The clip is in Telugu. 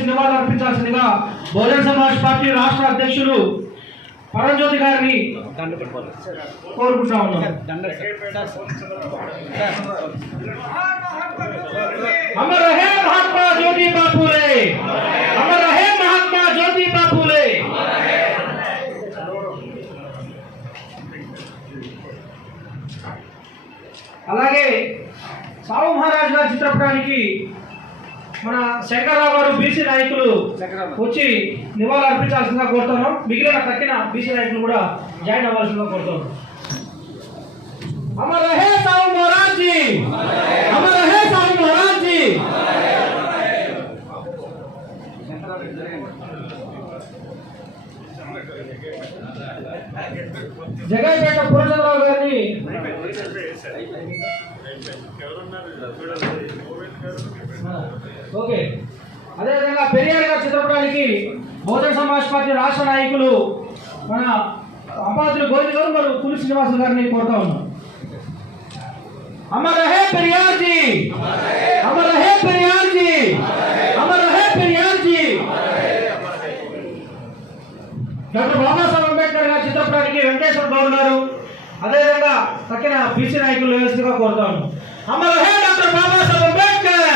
వేసి నివాళులు అర్పించాల్సిందిగా బహుజన సమాజ్ పార్టీ రాష్ట్ర అధ్యక్షులు పరంజ్యోతి గారిని కోరుకుంటా ఉన్నాం. అమర్ రహే మహాత్మా జ్యోతిబా ఫూలే, అమర్ రహే మహాత్మా జ్యోతిబా ఫూలే. అలాగే సావు మహారాజ్ గారి చిత్రపటానికి మన శంకర్రావు గారు బీసీ నాయకులు వచ్చి నివాళులు అర్పించాల్సిందిగా కోరుతున్నాం. మిగిలిన తక్కిన బీసీ నాయకులు కూడా జాయిన్ అవ్వాల్సిందిగా కోరుతున్నాం. అమర్ రహే సావు మహారాజ్ జీ, అమర్ రహే సావు మహారాజ్ జీ. జగన్పేట పూర్ణచంద్రరావు గారిని ఓకే. అదేవిధంగా పెరియార్ గారి చిత్రపటానికి బహుజన సమాజ్ పార్టీ రాష్ట్ర నాయకులు మన అంపాతులు గోవింద్ గారు మరియు పులి శ్రీనివాసులు గారిని కోరుతా ఉన్నాం. అమర్ రహే పెరియార్ జీ, అమర్ రహే పెరియార్ జీ, అమర్ రహే పెరియార్ జీ. డాక్టర్ బాబాసాహెబ్ అంబేద్కర్ గారి చిత్రపటానికి వెంకటేశ్వర గౌడ్ గారు అదేవిధంగా తక్కిన బీసీ నాయకులు వ్యవస్థగా కోరుతా ఉన్నాం. అమర్ రహే డాక్టర్ బాబాసాహెబ్ అంబేద్కర్.